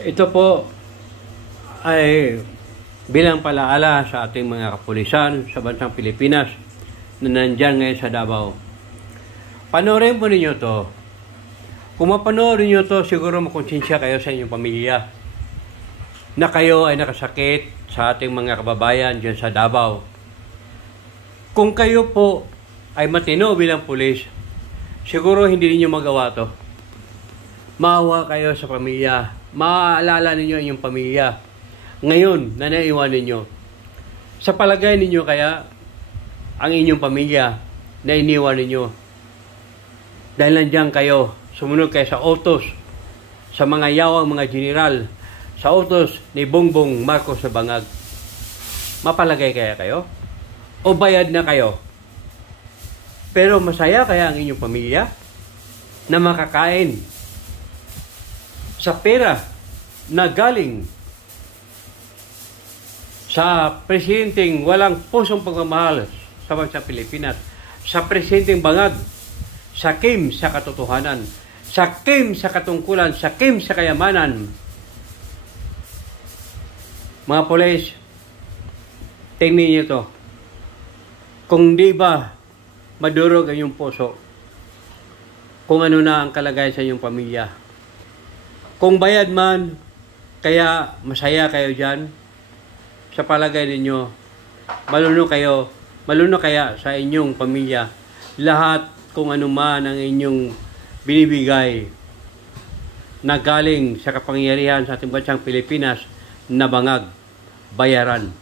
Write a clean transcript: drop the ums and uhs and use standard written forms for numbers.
Ito po ay bilang palaala sa ating mga kapulisan sa bansang Pilipinas na nandyan ngayon sa Davao. Panoorin po ninyo to. Kung mapanoorin nyo to, siguro makonsensya kayo sa inyong pamilya na kayo ay nakasakit sa ating mga kababayan dyan sa Davao. Kung kayo po ay matino bilang pulis, siguro hindi niyo magawa to. Maawa kayo sa pamilya. Maaalala ninyo inyong pamilya. Ngayon, na naiwan ninyo. Sa palagay ninyo kaya, ang inyong pamilya na iniwan ninyo. Dahil nandiyan kayo, sumunod kayo sa utos, sa mga yawang mga general, sa utos ni Bongbong Marcos na bangag. Mapalagay kaya kayo? O bayad na kayo? Pero masaya kaya ang inyong pamilya na makakain sa pera na galing sa presidenteng walang pusong pagmamahal sa bansang Pilipinas, sa presidenteng bangag, sa kim sa katotohanan, sa kim sa katungkulan, sa kim sa kayamanan. Mga pulis, tingnan niyo to. Kung di ba madurog ang iyong puso, kung ano na ang kalagayan sa iyong pamilya. Kung bayad man, kaya masaya kayo dyan, sa palagay ninyo, maluno kaya sa inyong pamilya, lahat kung ano man ang inyong binibigay na galing sa kapangyarihan sa ating bansang Pilipinas na bangag, bayaran.